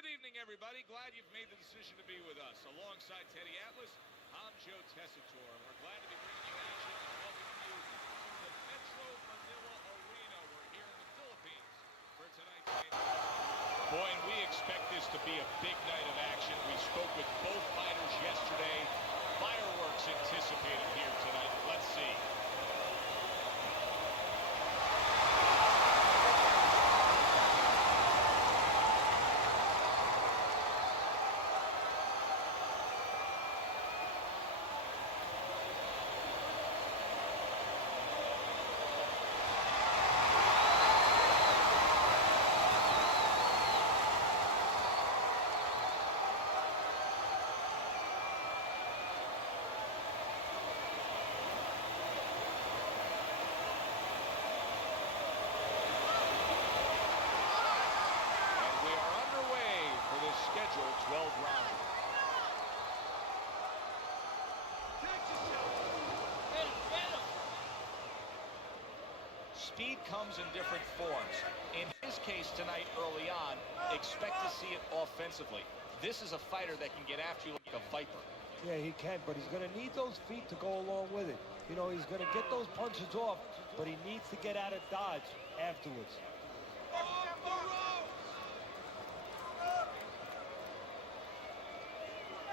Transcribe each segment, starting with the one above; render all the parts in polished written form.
Good evening, everybody. Glad you've made the decision to be with us. Alongside Teddy Atlas, I'm Joe Tessitore. We're glad to be bringing you action and welcoming you to the Metro Manila Arena. We're here in the Philippines for tonight's game. Boy, and we expect this to be a big night of action. We spoke with both fighters yesterday. Fireworks anticipated here tonight. Let's see. Scheduled 12 rounds. Speed comes in different forms. In his case tonight early on, expect to see it offensively. This is a fighter that can get after you like a viper. Yeah, he can, but he's going to need those feet to go along with it. You know, he's going to get those punches off, but he needs to get out of dodge afterwards.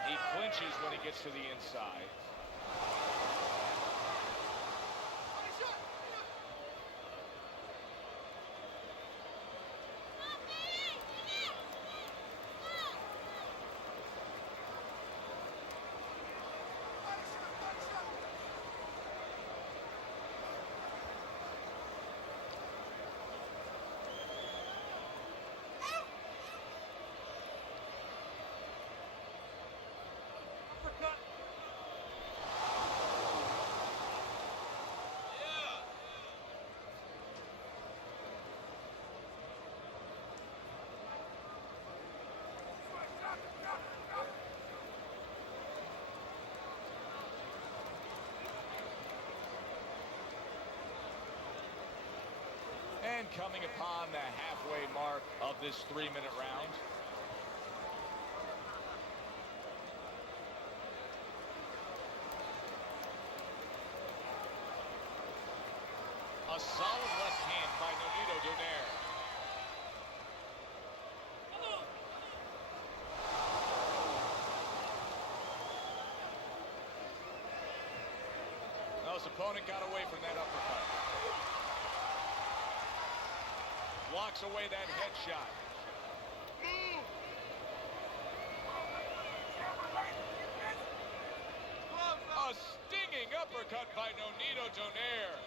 He clinches when he gets to the inside. And coming upon the halfway mark of this 3-minute round. A solid left hand by Nonito Donaire. Well, his opponent got away from that uppercut. Blocks away that headshot. A stinging uppercut by Nonito Donaire.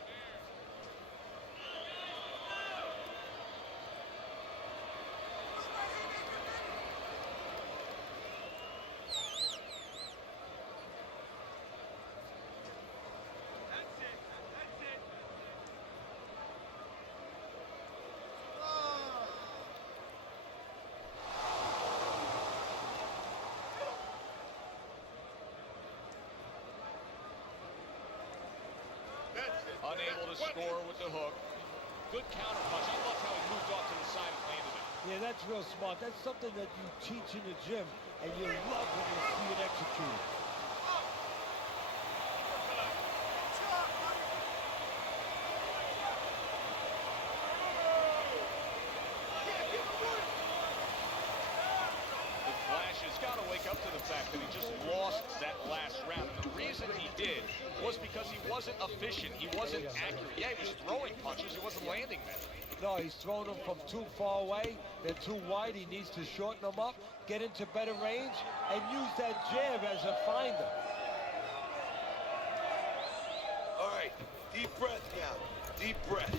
Unable to score with the hook. Good counter punch. I love how he moved off to the side and landed it. Yeah, that's real smart. That's something that you teach in the gym, and you love when you see it executed. Has got to wake up to the fact that he just lost that last round. And the reason he did was because he wasn't efficient. He wasn't accurate. Yeah, he was throwing punches. He wasn't landing them. No, he's throwing them from too far away. They're too wide. He needs to shorten them up, get into better range, and use that jab as a finder. All right, deep breath now. Deep breath.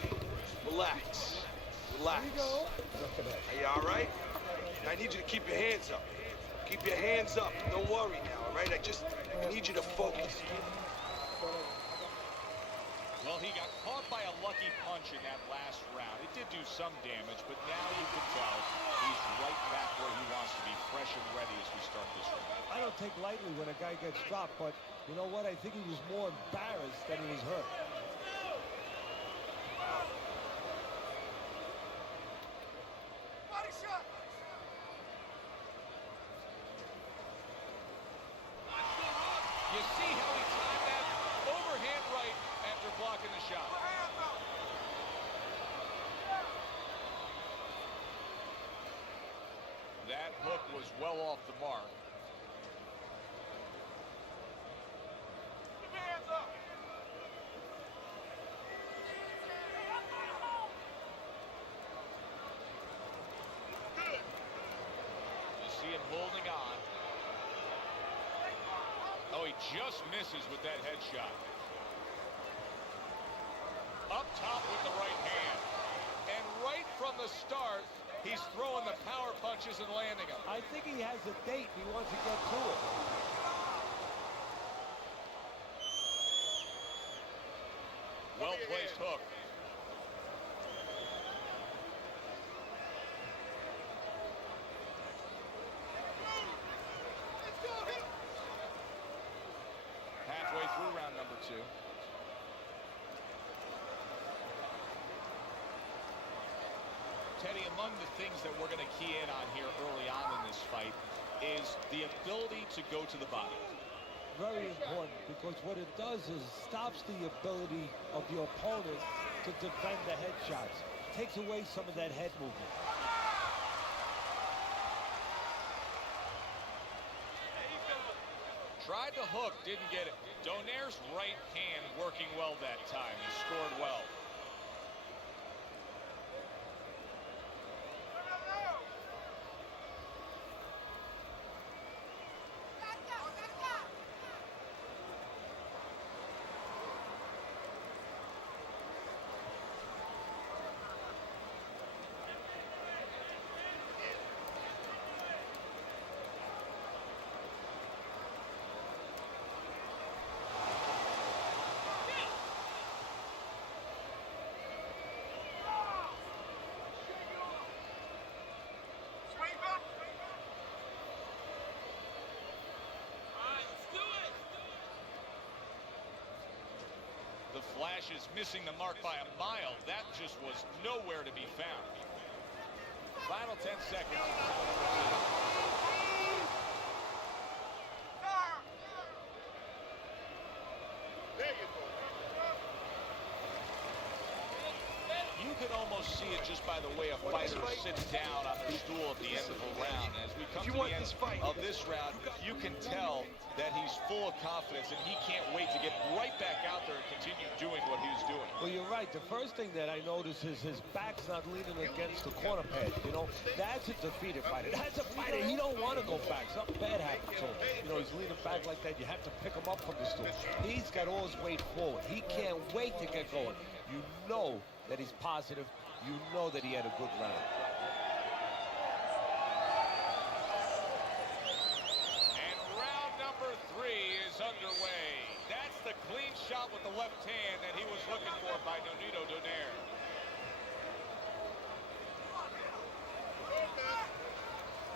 Relax. Relax. There you go. Are you all right? I need you to keep your hands up. Keep your hands up. Don't worry now, all right? I need you to focus. Well, he got caught by a lucky punch in that last round. It did do some damage, but now you can tell he's right back where he wants to be, fresh and ready as we start this round. I don't take lightly when a guy gets dropped, but you know what? I think he was more embarrassed than he was hurt. Body shot! blocking the shot. That hook was well off the mark. Keep your hands up. Good. You see him holding on. Oh, he just misses with that headshot. Up top with the right hand. And right from the start, he's throwing the power punches and landing them. I think he has a date. He wants to get to it. Well-placed hook. Halfway through round number 2. Teddy, among the things that we're going to key in on here early on in this fight is the ability to go to the body. Very important, because what it does is stops the ability of your opponent to defend the headshots. Takes away some of that head movement. Tried the hook, didn't get it. Donaire's right hand working well that time. He scored well. The flash is missing the mark by a mile. That just was nowhere to be found. Final 10 seconds. There you go. You can almost see it just by the way a fighter sits down on their stool at the end of a round. As we come to the end of this round, you can tell that he's full of confidence and he can't wait to get right back out there and continue doing what he was doing. Well, you're right. The first thing that I notice is his back's not leaning against the corner pad. You know, that's a defeated fighter. That's a fighter. He don't want to go back. Something bad happened to him. You know, he's leaning back like that. You have to pick him up from the stool. He's got all his weight forward. He can't wait to get going. You know that he's positive. You know that he had a good round. And round number 3 is underway. That's the clean shot with the left hand that he was looking for by Nonito Donaire.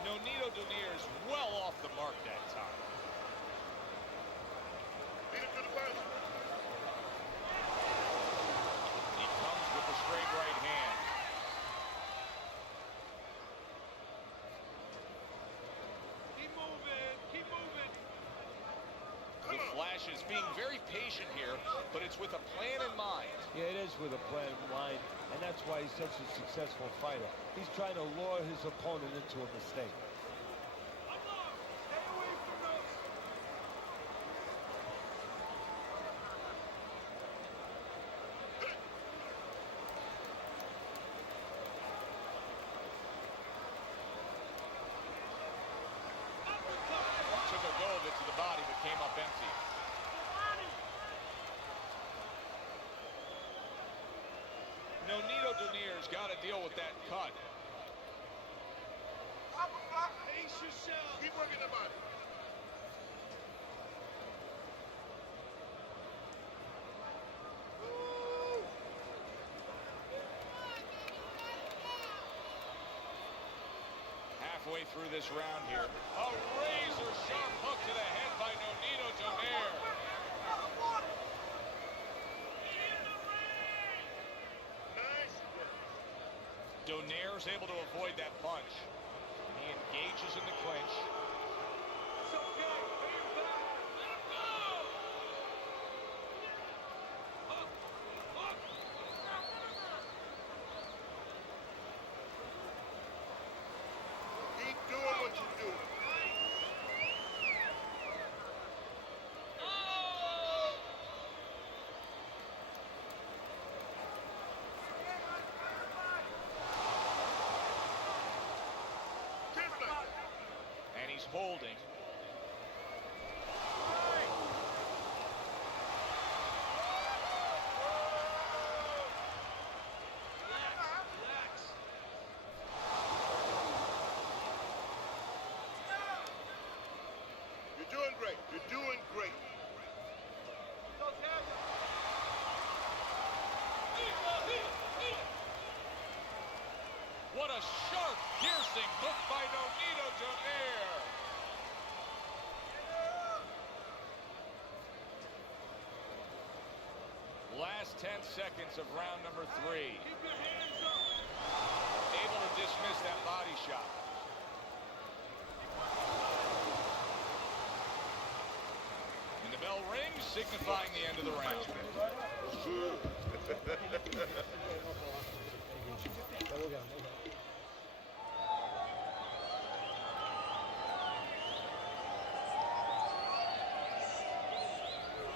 Nonito Donaire is well off the mark that time. He comes with the straight right hand. Keep moving. Keep moving. The Flash is being very patient here, but it's with a plan in mind. Yeah, it is with a plan in mind, and that's why he's such a successful fighter. He's trying to lure his opponent into a mistake. Stay away from us. Took a go of it to the body, but came up empty. Nonito Donaire's got to deal with that cut. Pace yourself. Keep working the body. Halfway through this round here. A razor-sharp hook to the head by Nonito Donaire. Donaire's able to avoid that punch. He engages in the clinch. It's okay. Pay your back. Let him go. holding. You're doing great. You're doing great. What a sharp, piercing hook by Nonito Donaire. Last 10 seconds of round number 3. Able to dismiss that body shot. And the bell rings, signifying the end of the round.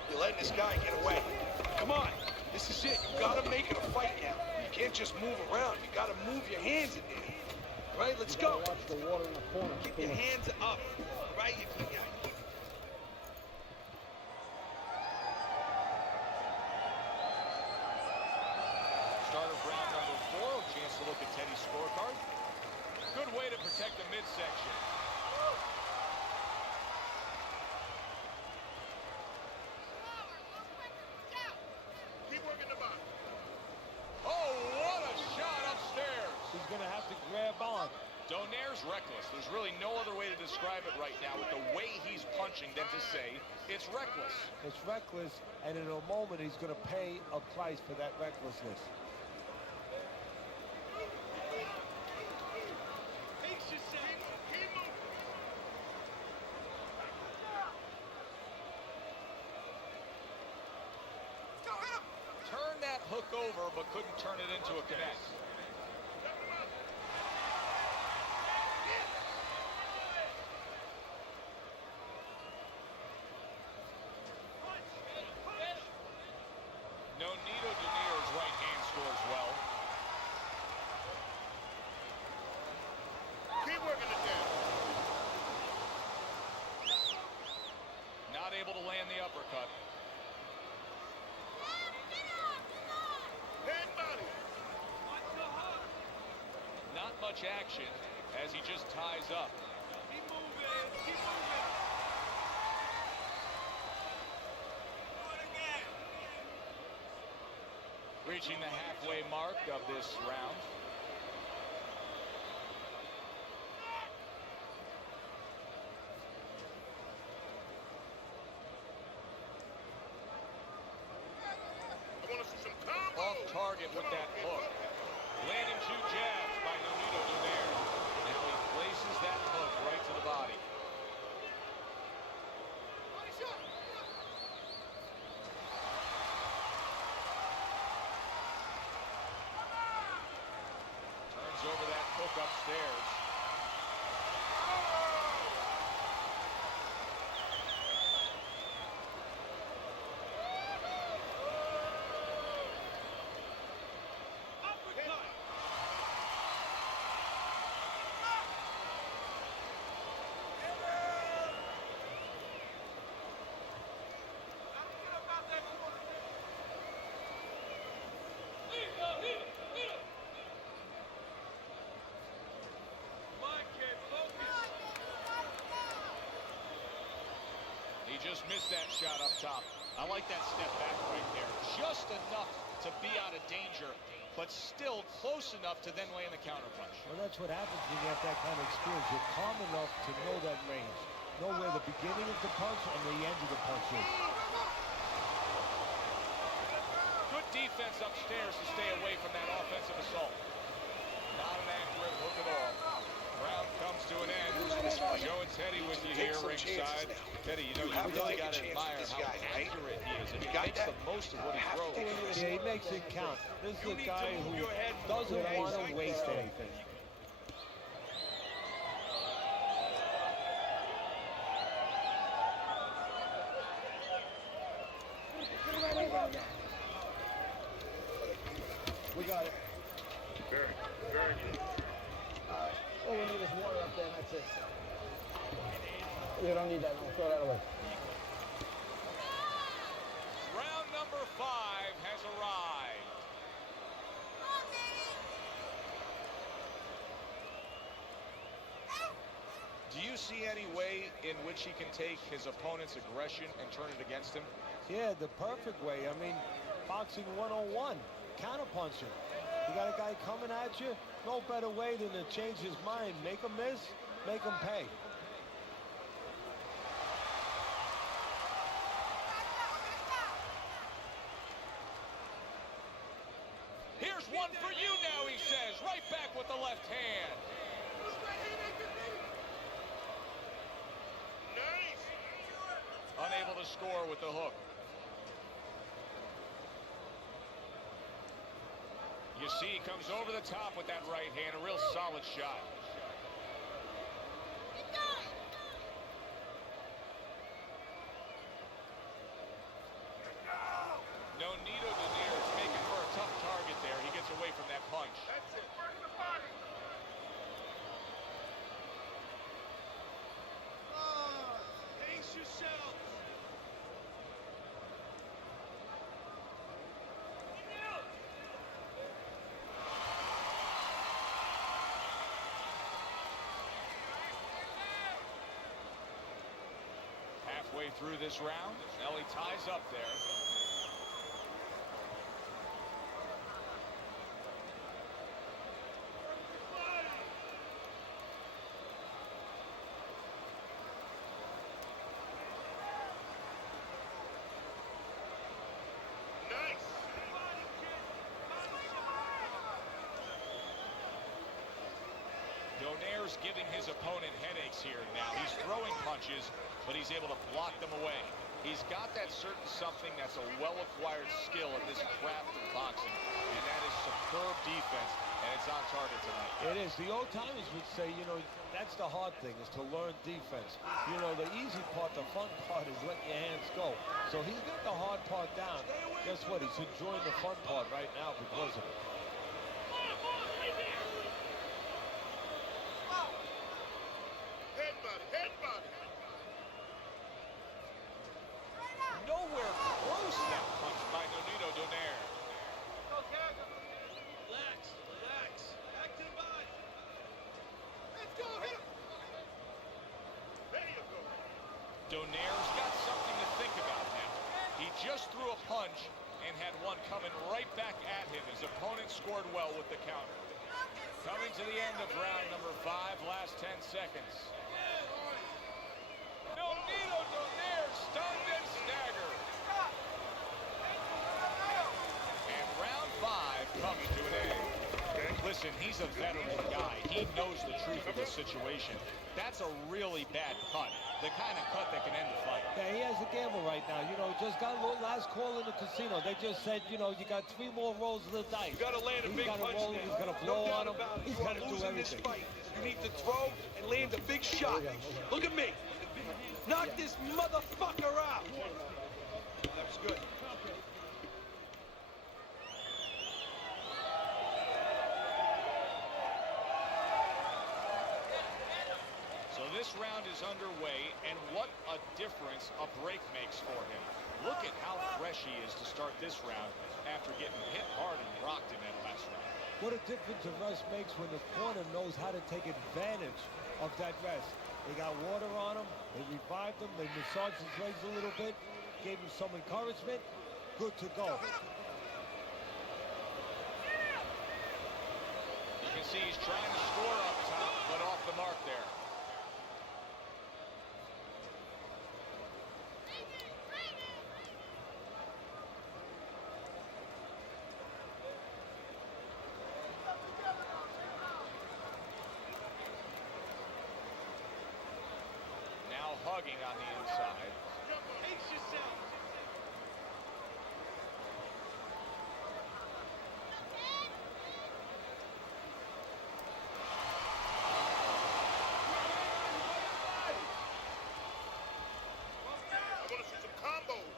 You're letting this guy get away. Come on. This is it. You gotta make it a fight now. You can't just move around. You gotta move your hands in there. All right, let's go. Watch the water in the corner. Keep your hands up. All right, you good guy. Start of round number 4. A chance to look at Teddy's scorecard. Good way to protect the midsection. Keep working the body. Oh, what a shot upstairs. He's going to have to grab on. Donaire's reckless. There's really no other way to describe it right now with the way he's punching than to say it's reckless. It's reckless, and in a moment, he's going to pay a price for that recklessness. Turned that hook over, but couldn't turn it into a connect. Nonito Donaire's right hand scores well. Keep working it down. Not able to land the uppercut. Head body. Not much action as he just ties up. Keep moving. Keep moving. Reaching the halfway mark of this round. I want to see some combos. Off target with that hook. Landing 2 jabs by Nonito Donaire. Now he places that hook right to the body. Turns over that hook upstairs. He just missed that shot up top. I like that step back right there. Just enough to be out of danger, but still close enough to then land the counterpunch. Well, that's what happens when you have that kind of experience. You're calm enough to know that range. Know where the beginning of the punch and the end of the punch is. Good defense upstairs to stay away from that offensive assault. Not an accurate hook at all. Round comes to an end. Joe and Teddy with you here ringside. Teddy, you know, you really got to admire how accurate he is. And he makes the most of what he throws. Yeah, he makes it count. This is a guy who doesn't want to waste anything. We got it. Very good. Very good. All we need is water up there, and that's it. You don't need that. No, throw that away. Round number 5 has arrived. Do you see any way in which he can take his opponent's aggression and turn it against him? Yeah, the perfect way. I mean, boxing 101, counterpunching. You got a guy coming at you, no better way than to change his mind. Make him miss, make him pay. Here's one for you now, he says, right back with the left hand. Nice. Unable to score with the hook. You see, he comes over the top with that right hand, a real solid shot. Nonito Donaire is making for a tough target there. He gets away from that punch. That's it. Work the body. Pace yourself. Halfway through this round, Ellie ties up there. Nice. Donaire's giving his opponent headaches here now. He's throwing punches, but he's able to block them away. He's got that certain something that's a well-acquired skill in this craft of boxing, and that is superb defense, and it's on target tonight. It is. The old timers would say, you know, that's the hard thing, is to learn defense. You know, the easy part, the fun part is letting your hands go. So he's got the hard part down. Guess what? He's enjoying the fun part right now because of it. Headbutt, headbutt. Nowhere close that punch by Nonito Donaire. Relax, relax. Back to the body. Let's go, hit him. There you go. Donaire's got something to think about now. He just threw a punch and had one coming right back at him. His opponent scored well with the counter. Coming to the end of round number 5, last 10 seconds. Nonito Donaire stunned and staggered. And round 5 comes to an end. Listen, he's a veteran guy. He knows the truth of the situation. That's a really bad cut. The kind of cut that can end the fight. Yeah, he has a gamble right now. You know, just got a little last call in the casino. They just said, you know, you got 3 more rolls of the dice. You gotta land a big punch roll, now. he's got to blow No on doubt him. about it. He's You got are to do losing this everything. fight. You need to throw and land a big shot. Look at me. Knock this motherfucker out. That was good. So this round is underway, and what a difference a break makes for him. Look at how fresh he is to start this round after getting hit hard and rocked in that last round. What a difference a rest makes when the corner knows how to take advantage of that rest. They got water on him, they revived him, they massaged his legs a little bit, gave him some encouragement, good to go. You can see he's trying to score up top, but off the mark there. Now hugging on the inside. Pace yourself. I want to see some combos.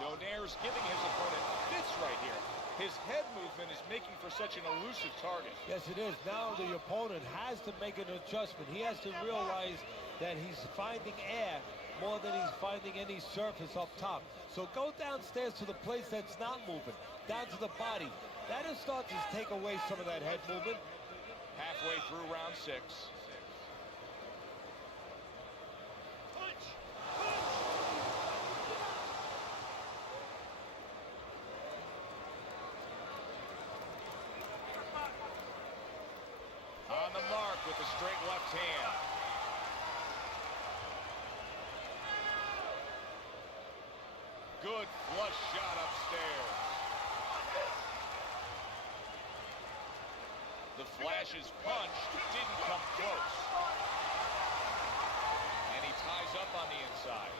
Donaire's giving his opponent fits right here. His head movement is making for such an elusive target. Yes, it is. Now the opponent has to make an adjustment. He has to realize that he's finding air more than he's finding any surface up top. So go downstairs to the place that's not moving, down to the body. That'll start to take away some of that head movement. Halfway through round 6. On the mark with the straight left hand. Good flush shot upstairs. The Flash's punch didn't come close. And he ties up on the inside.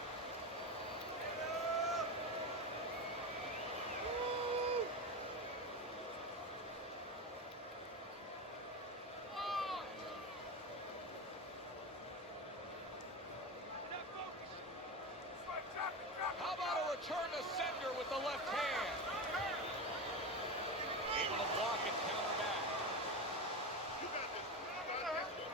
How about a return to sender with the left hand? Able to block and counter back. You got this. You got this.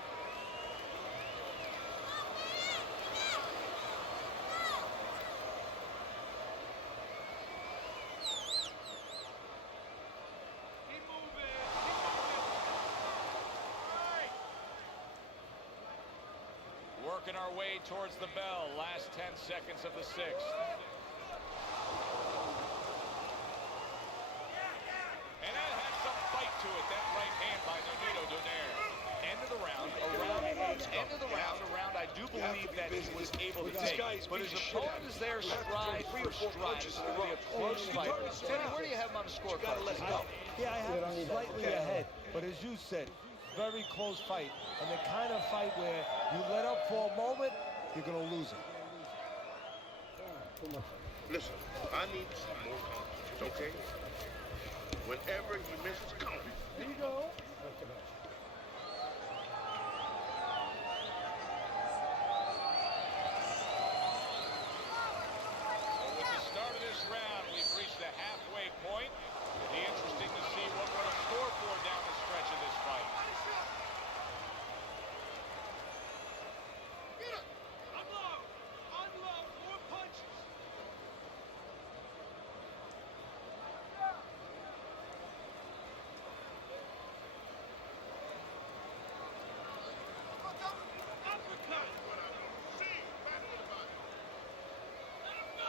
Keep moving. Working our way towards the bell. Last 10 seconds of the 6th. And that had some fight to it, that right hand by Nonito Donaire. End of the round, I do believe that he was able to take. But his opponent is there stride for stride. It's going to be a close fight. Teddy, where do you have him on the scorecard? Yeah, I have him slightly ahead. But as you said, very close fight. And the kind of fight where you let up for a moment, you're going to lose it. Listen, I need some more confidence, okay? Whenever he misses, come on. There you go. That's the best. Well, with the start of this round, we've reached the halfway point. It'll be interesting to see what we're in store for down the stretch of this fight. Get up! Unload! Unload! More punches! Uppercut! What I want to see! Back to the body! Let him go!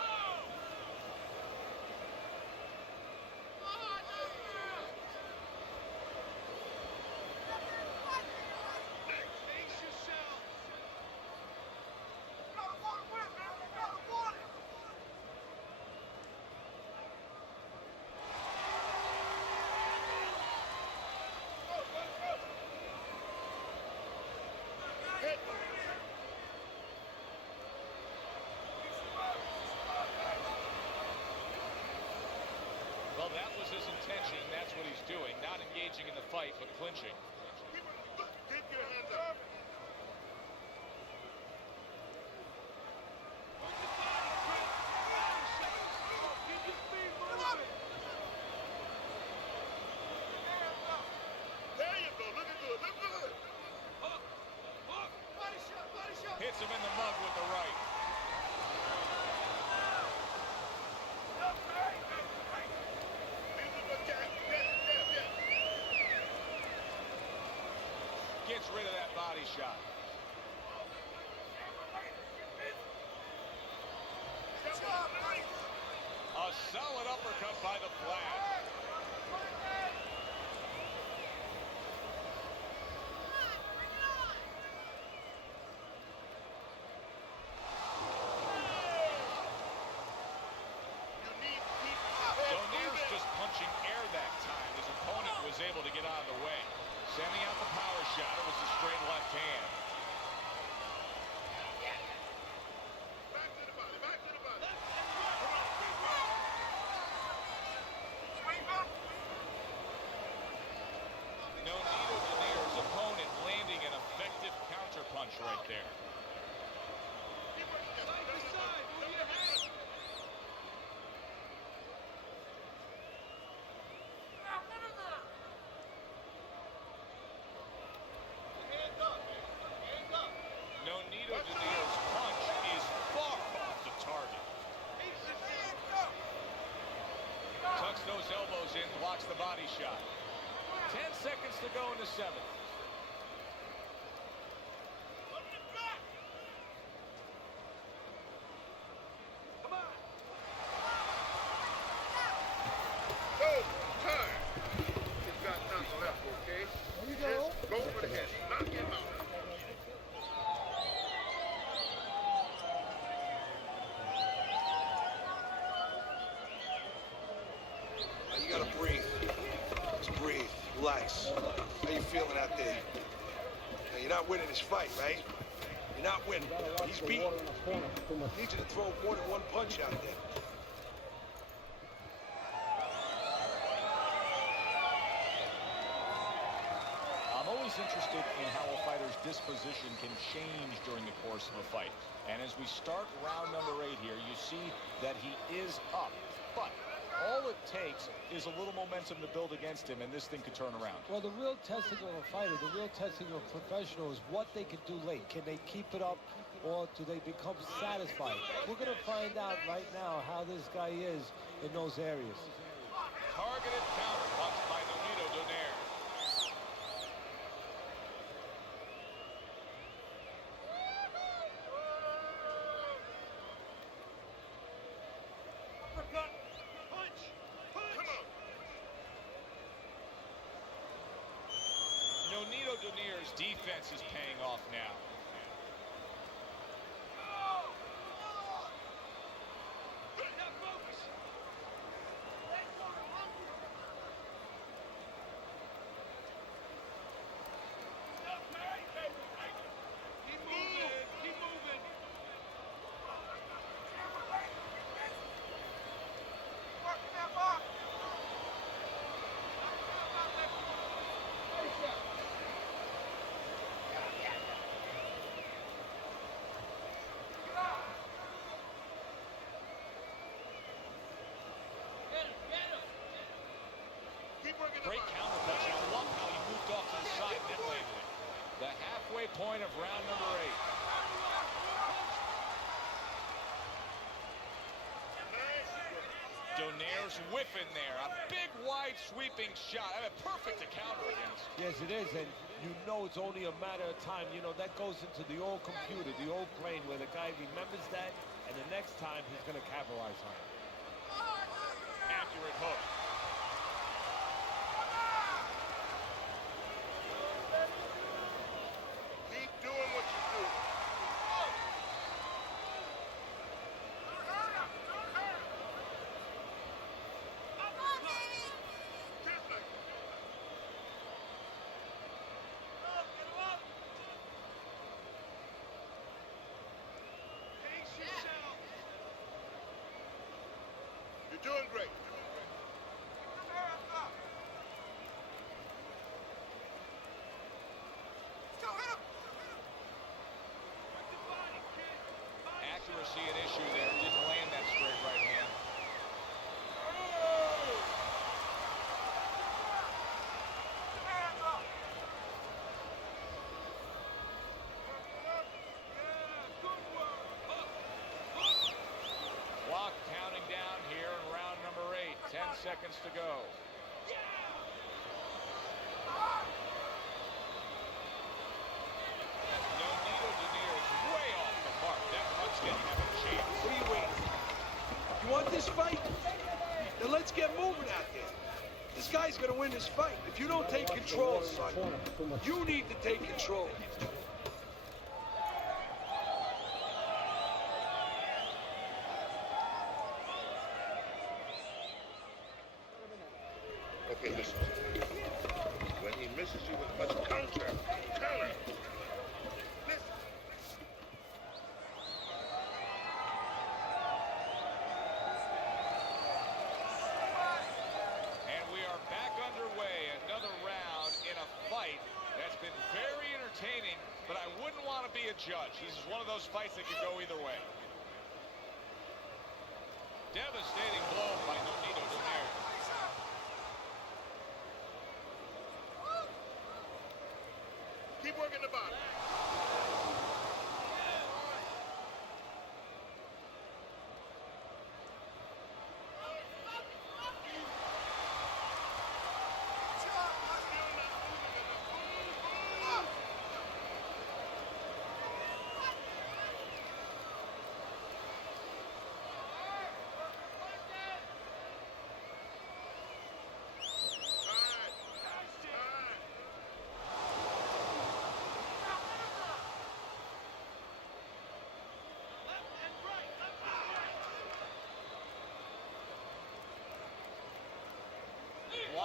Face yourself! You gotta want to win, man! You gotta want it! Hit! Well, that was his intention. That's what he's doing. Not engaging in the fight, but clinching. Keep your hands up! Keep your feet moving! There you go, looking good, look good! Hook! Hook! Body shot, body shot! Hits him in the mug with the right. Gets rid of that body shot. A solid uppercut by the Flash. Donaire's just punching air that time. His opponent was able to get out of the way. Sending out the power shot. It was a straight left hand. Back to the body, back to the body. those elbows in, blocks the body shot. 10 seconds to go in the 7th. Come on. Go, time. He's got nothing left, okay? There you go. Just go for the head. Knock him out. You gotta breathe. Just breathe. Relax. How you feeling out there? Now, you're not winning this fight, right? You're not winning. He's beaten. I need you to throw more than one punch out there. I'm always interested in how a fighter's disposition can change during the course of a fight. And as we start round number 8 here, you see that he is up. But all it takes is a little momentum to build against him, and this thing could turn around. Well, the real testing of a fighter, the real testing of a professional is what they can do late. Can they keep it up, or do they become satisfied? We're going to find out right now how this guy is in those areas. Targeted counter punch by Nonito Donaire. Uppercut. Punch. Punch. Come on. Nonito Donaire's defense is paying off now. Now focus. Keep moving. Keep moving. Working that box. Keep working the Great box. counter punch. I love how he moved off to the side and then landed it. The halfway point of round number 8. Donaire's whiffing there. A big, wide, sweeping shot. I mean, perfect to counter against. Yes, it is, and you know it's only a matter of time. You know, that goes into the old computer, the old brain, where the guy remembers that, and the next time he's going to capitalize on it. Accurate hook. Keep doing what you do. You're doing great. Accuracy an issue there. Didn't land that straight right hand. Clock counting down here in round number 8. 10 seconds to go. Nonito Donaire is way off the mark. That punch didn't have a chance. What are you waiting for? You want this fight? Then let's get moving out there. This guy's gonna win this fight. If you don't take control, son, you need to take control. Okay, listen. When he misses you with much counter. Listen. And we are back underway. Another round in a fight that's been very entertaining, but I wouldn't want to be a judge. This is one of those fights that could go either way. Devastating blow by Nonito Donaire. Keep working the body.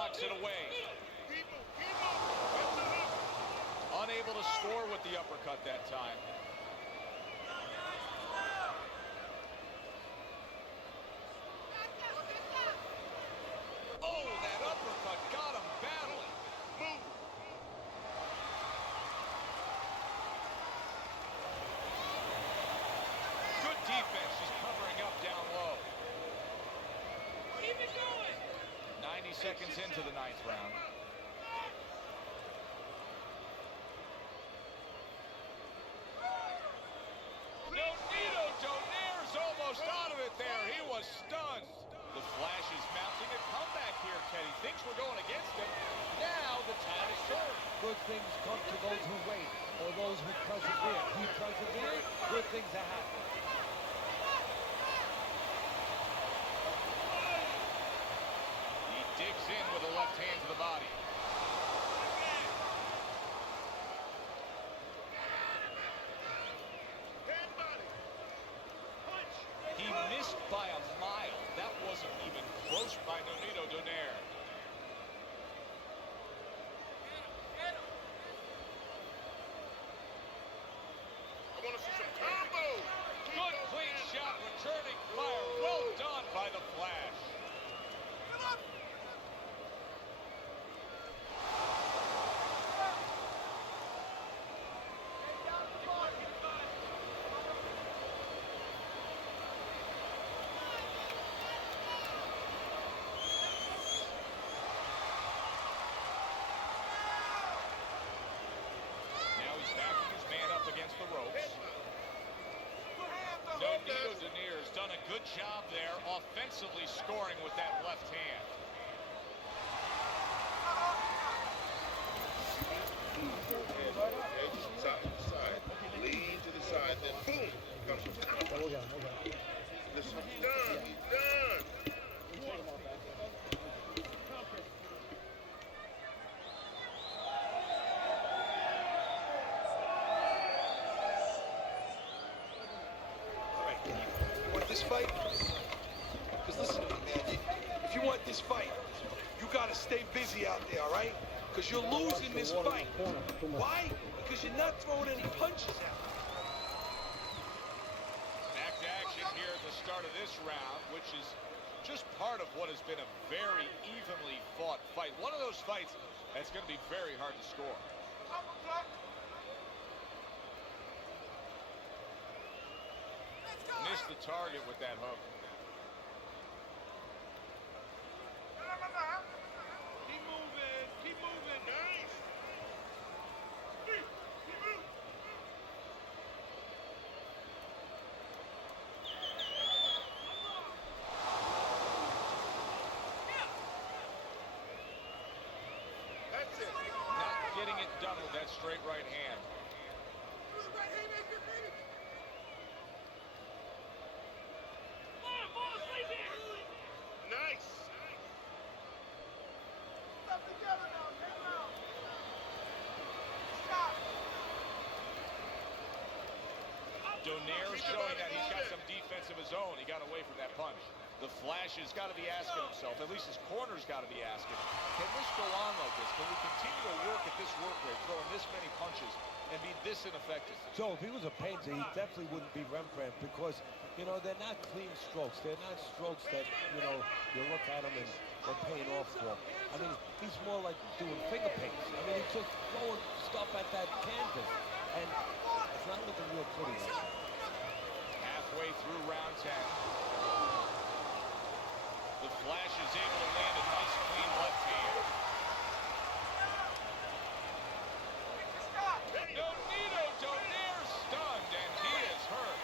knocks it away. Unable to score with the uppercut that time. Oh, that uppercut got him badly. Good defense, she's covering up down low. Keep it going. 90 seconds into the 9th round. Nonito Donaire's almost out of it there. He was stunned. The Flash is mounting a comeback here, Teddy. Thinks we're going against him. Now the tide is turned. Good things come to those who wait, or those who persevere. He persevered, good things are happening. He digs in with a left hand to the body. He missed by a mile. That wasn't even close by Nonito Donaire. I want to see some combos. Good clean shot, returning fire. Well done by the Flash. Now he's backing his man up against the ropes. Nonito Donaire's done a good job there, offensively scoring with that left hand. Edge side to side. Lean to the side, then boom. Comes some combo. Listen, he's done. He's done. All right, you want this fight? Because listen to me, man. If you want this fight, you got to stay busy out there, all right? Because you're losing this fight. Why? Because you're not throwing any punches out. Back to action here at the start of this round, which is just part of what has been a very evenly fought fight. One of those fights that's going to be very hard to score. Missed the target with that hook. Keep moving. Keep moving. Nice. That's it. Not getting it done with that straight right hand. Nice. Donaire showing that he's got some defense of his own. He got away from that punch. The Flash has got to be asking himself, at least his corner's got to be asking, can this go on like this? Can we continue to work at this work rate, throwing this many punches and be this ineffective? Joe, if he was a painter, he definitely wouldn't be Rembrandt because, you know, they're not clean strokes. They're not strokes that, you know, you look at him and are paying off for. I mean, he's more like doing finger paints. I mean, he's just throwing stuff at that canvas, and it's not looking real pretty right now. Halfway through round 10. The Flash is able to land a nice clean left hand. Nonito Donaire stunned, and he is hurt.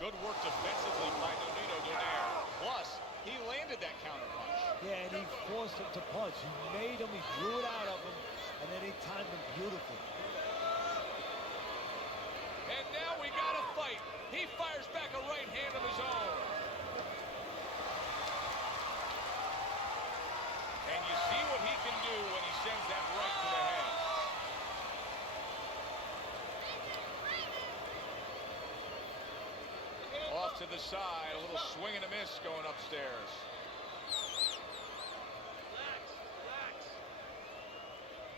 Good work defensively by Nonito Donaire. Plus, he landed that counter punch. Yeah, and he forced him to punch. He made him, he drew it out of him, and then he timed him beautifully. And now we got a fight. He fires back a right hand of his own. And you see what he can do when he sends that right to the the side. A little swing and a miss going upstairs.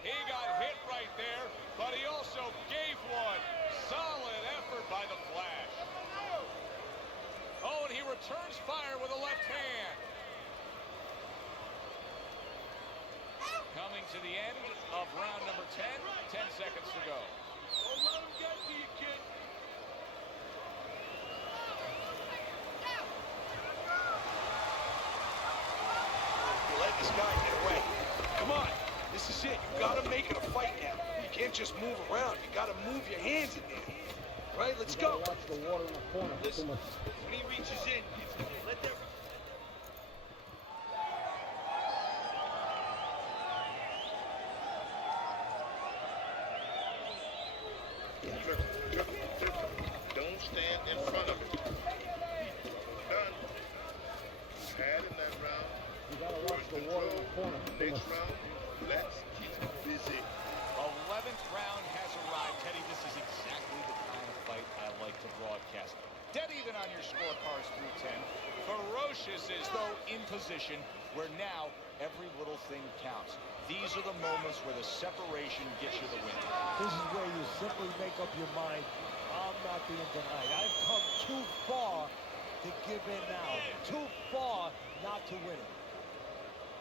He got hit right there, but he also gave one. Solid effort by the Flash. Oh, and he returns fire with a left hand. Coming to the end of round number 10, 10 seconds to go. Don't let him get to you, kid. You let this guy get away. Come on. This is it. You gotta make it a fight now. You can't just move around. You gotta move your hands in there. Right? Let's go. Watch the water in the corner. Listen, when he reaches in, let that... Don't stand in front of it. Done. Had in that round. You gotta watch the water in the corner. Next round, let's keep busy. 11th round has arrived. Teddy, this is exactly the kind of fight I like to broadcast. Dead even on your scorecards through 10. Ferocious as though in position where now every little thing counts. These are the moments where the separation gets you the win. This is where you simply make up your mind, I'm not being denied. I've come too far to give in now. Too far not to win it.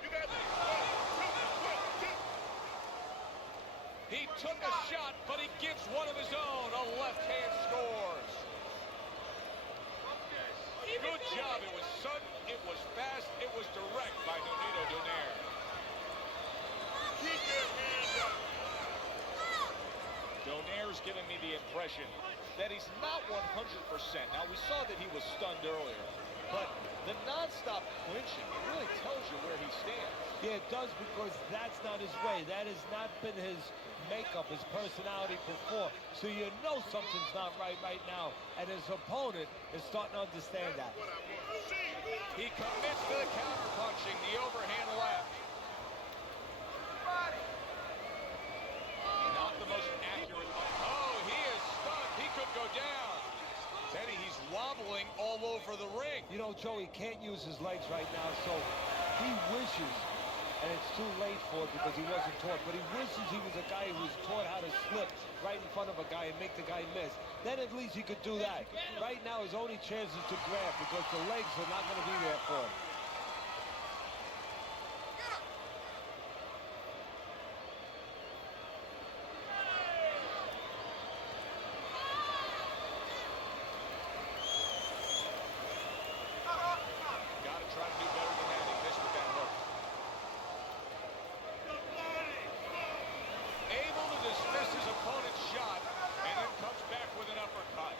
You got this. 1, 2, 1, 2. He took a shot, but he gives one of his own. A left hand scores. Good job. It was sudden, it was fast, it was direct by Nonito Donaire. Keep your hands up. Donaire's giving me the impression that he's not 100%. Now, we saw that he was stunned earlier, but the non-stop clinching, it really tells you where he stands. Yeah, it does, because that's not his way. That has not been his makeup, his personality before. So you know something's not right now, and his opponent is starting to understand that. What I want to see. He commits to the counter-punching, the overhand left. Not the most accurate. Oh, he is stunned. He could go down. Teddy, he's wobbling all over the ring. You know, Joey can't use his legs right now, so he wishes, and it's too late for it because he wasn't taught, but he wishes he was a guy who was taught how to slip right in front of a guy and make the guy miss. Then at least he could do that. Right now, his only chance is to grab because the legs are not going to be there for him. Got to try to do better than that. He missed with that hook. Able to dismiss his opponent's shot and then comes back with an uppercut.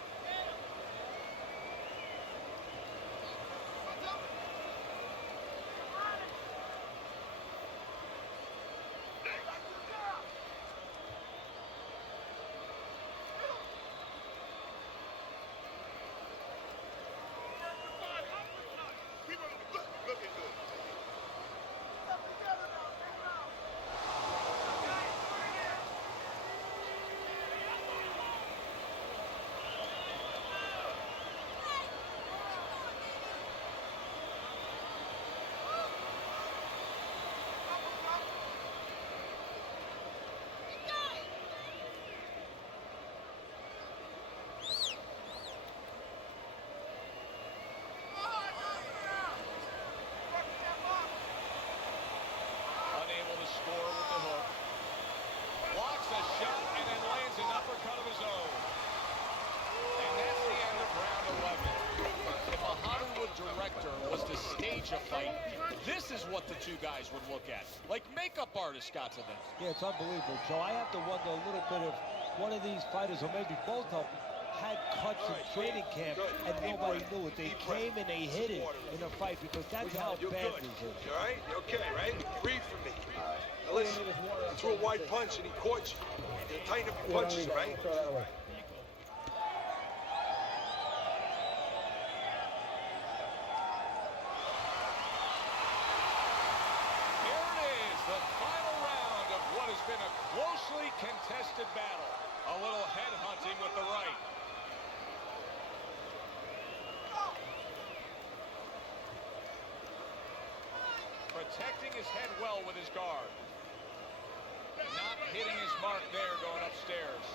Keep him looking good. Unable to score with the hook. Blocks a shot and then lands an uppercut of his own. And that's the end of round 11. If a Hollywood director was to stage a fight, this is what the two guys would look at. Like makeup artists got to them. Yeah, it's unbelievable, Joe. I have to wonder a little bit if one of these fighters, or maybe both of them, had cuts in training camp and nobody knew it. They came and they hit it in a fight because that's how You're bad good. this is. You all right? You okay, right? Breathe for me. Now listen, you threw a wide punch and he caught you. You tighten up your punches, right? Throw that away. Here it is, the final round of what has been a closely contested battle. A little head hunting with the right. protecting his head well with his guard. Not hitting his mark there going upstairs.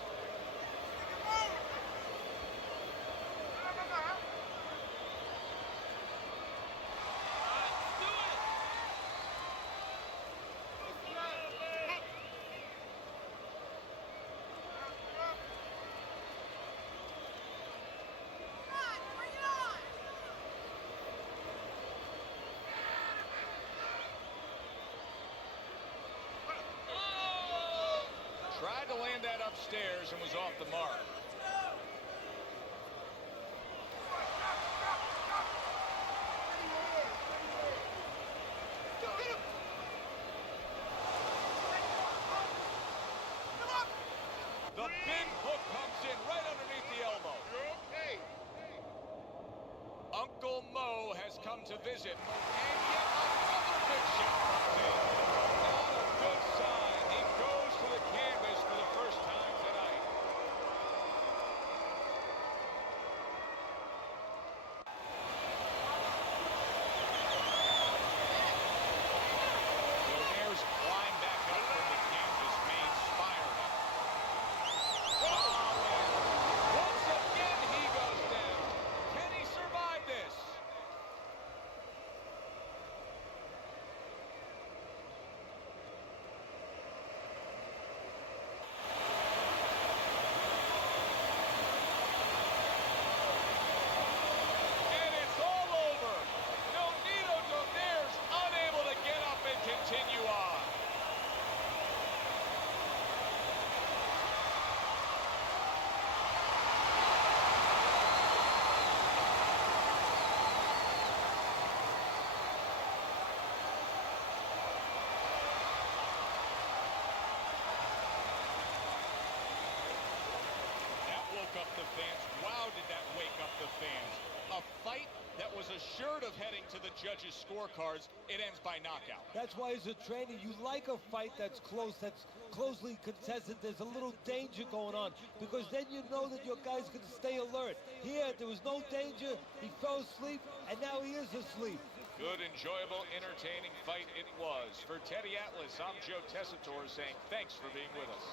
Tried to land that upstairs and was off the mark. The big hook comes in right underneath the elbow. You're okay. Uncle Mo has come to visit. And yet another big shot comes in. Not a good sign. He goes to the canvas for the first time tonight. Donaire's climbed back up from the canvas may inspire him. Once again he goes down. Can he survive this? And it's all over. Nonito Donaire's unable to get up and continue on. That woke up the fans. Wow, did that wake up the fans. A fight that was assured of heading to the judges' scorecards, it ends by knockout. That's why as a trainer, you like a fight that's close, that's closely contested. There's a little danger going on because then you know that your guy's going to stay alert. Here, there was no danger. He fell asleep, and now he is asleep. Good, enjoyable, entertaining fight it was. For Teddy Atlas, I'm Joe Tessitore saying thanks for being with us.